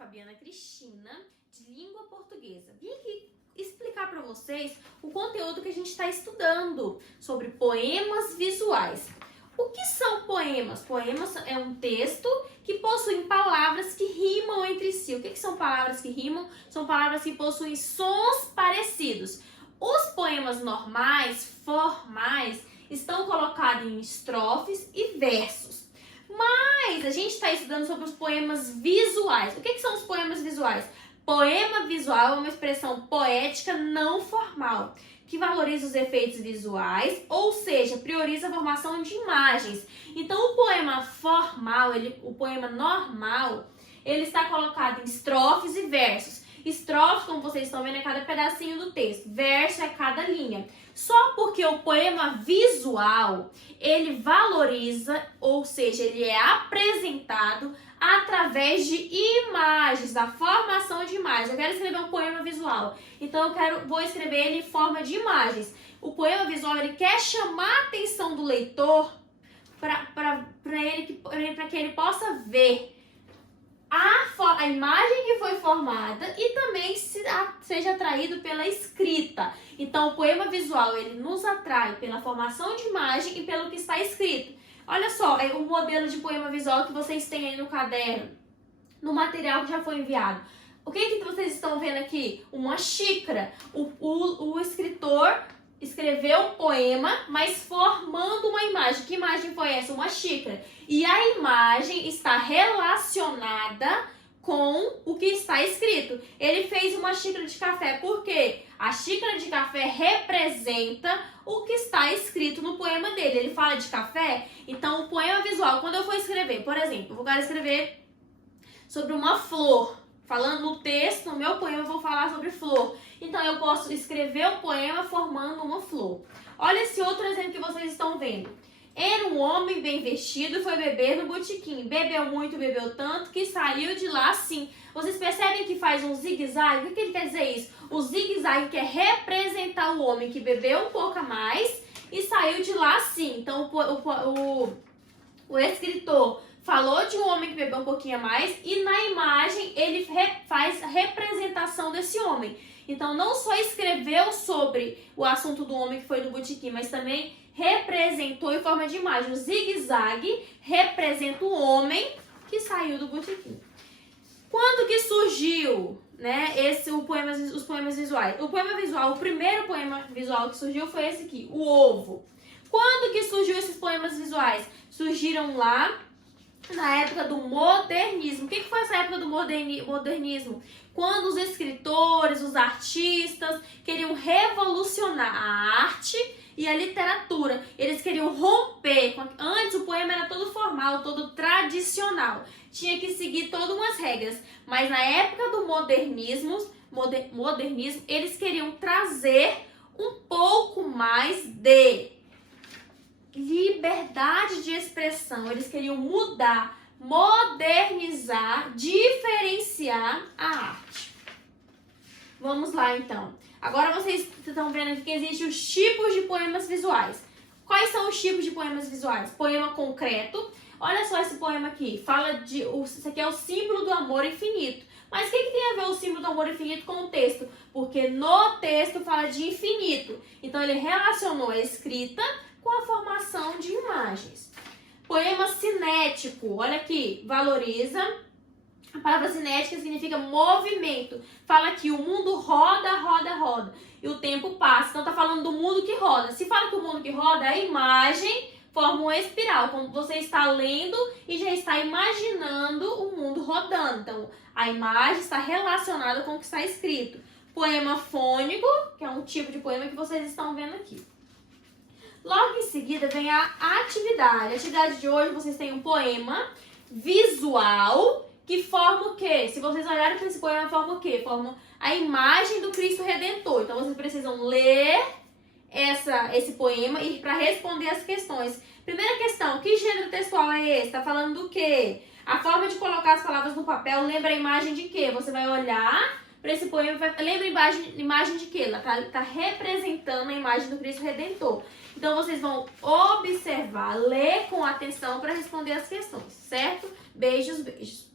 Fabiana Cristina, de língua portuguesa. Vim aqui explicar para vocês o conteúdo que a gente está estudando sobre poemas visuais. O que são poemas? Poemas é um texto que possui palavras que rimam entre si. O que são palavras que rimam? São palavras que possuem sons parecidos. Os poemas normais, formais, estão colocados em estrofes e versos. Mas a gente está estudando sobre os poemas visuais. O que são os poemas visuais? Poema visual é uma expressão poética não formal, que valoriza os efeitos visuais, ou seja, prioriza a formação de imagens. Então, o poema formal, o poema normal, ele está colocado em estrofes e versos. Estrofe, como vocês estão vendo, é cada pedacinho do texto. Verso é cada linha. Só porque o poema visual, ele valoriza, ou seja, ele é apresentado através de imagens, da formação de imagens. Eu quero escrever um poema visual, então vou escrever ele em forma de imagens. O poema visual, ele quer chamar a atenção do leitor para que ele possa ver a imagem que foi formada e também seja atraído pela escrita. Então, o poema visual, ele nos atrai pela formação de imagem e pelo que está escrito. Olha só, é o modelo de poema visual que vocês têm aí no caderno, no material que já foi enviado. O que vocês estão vendo aqui? Uma xícara. O escritor escreveu um poema, mas formando uma imagem. Que imagem foi essa? Uma xícara. E a imagem está relacionada com o que está escrito. Ele fez uma xícara de café. Por quê? A xícara de café representa o que está escrito no poema dele. Ele fala de café, então o poema visual, quando eu for escrever, por exemplo, eu vou escrever sobre uma flor. Falando no texto, no meu poema, eu vou falar sobre flor. Então, eu posso escrever o poema formando uma flor. Olha esse outro exemplo que vocês estão vendo. Era um homem bem vestido e foi beber no botequim. Bebeu muito, bebeu tanto, que saiu de lá assim. Vocês percebem que faz um zigue-zague? O que ele quer dizer isso? O zigue-zague quer representar o homem que bebeu um pouco a mais e saiu de lá assim. Então, o escritor falou de um homem que bebeu um pouquinho a mais e na imagem ele faz a representação desse homem. Então, não só escreveu sobre o assunto do homem que foi no botequim, mas também representou em forma de imagem. O zigue-zague representa o homem que saiu do botequim. Quando que surgiu, né, os poemas visuais? O poema visual, o primeiro poema visual que surgiu foi esse aqui, o ovo. Quando que surgiu esses poemas visuais? Surgiram lá na época do modernismo. O que foi essa época do modernismo? Quando os escritores, os artistas queriam revolucionar a arte e a literatura. Eles queriam romper. Antes o poema era todo formal, todo tradicional. Tinha que seguir todas umas regras. Mas na época do modernismo, eles queriam trazer um pouco mais de liberdade de expressão. Eles queriam mudar, modernizar, diferenciar a arte. Vamos lá, então. Agora vocês estão vendo aqui que existem os tipos de poemas visuais. Quais são os tipos de poemas visuais? Poema concreto. Olha só esse poema aqui. Isso aqui é o símbolo do amor infinito. Mas o que tem a ver o símbolo do amor infinito com o texto? Porque no texto fala de infinito. Então ele relacionou a escrita com a formação de imagens. Poema cinético, olha aqui, valoriza. A palavra cinética significa movimento. Fala que o mundo roda, roda, roda. E o tempo passa. Então tá falando do mundo que roda. Se fala que o mundo que roda, a imagem forma uma espiral. Como você está lendo e já está imaginando o mundo rodando. Então a imagem está relacionada com o que está escrito. Poema fônico, que é um tipo de poema que vocês estão vendo aqui. Logo em seguida vem a atividade. A atividade de hoje vocês têm um poema visual que forma o quê? Se vocês olharem para esse poema, forma o quê? Forma a imagem do Cristo Redentor. Então vocês precisam ler esse poema e para responder as questões. Primeira questão, que gênero textual é esse? Está falando do quê? A forma de colocar as palavras no papel lembra a imagem de quê? Você vai olhar para esse poema, lembra a imagem de quê? Ela está representando a imagem do Cristo Redentor. Então, vocês vão observar, ler com atenção para responder as questões, certo? Beijos, beijos.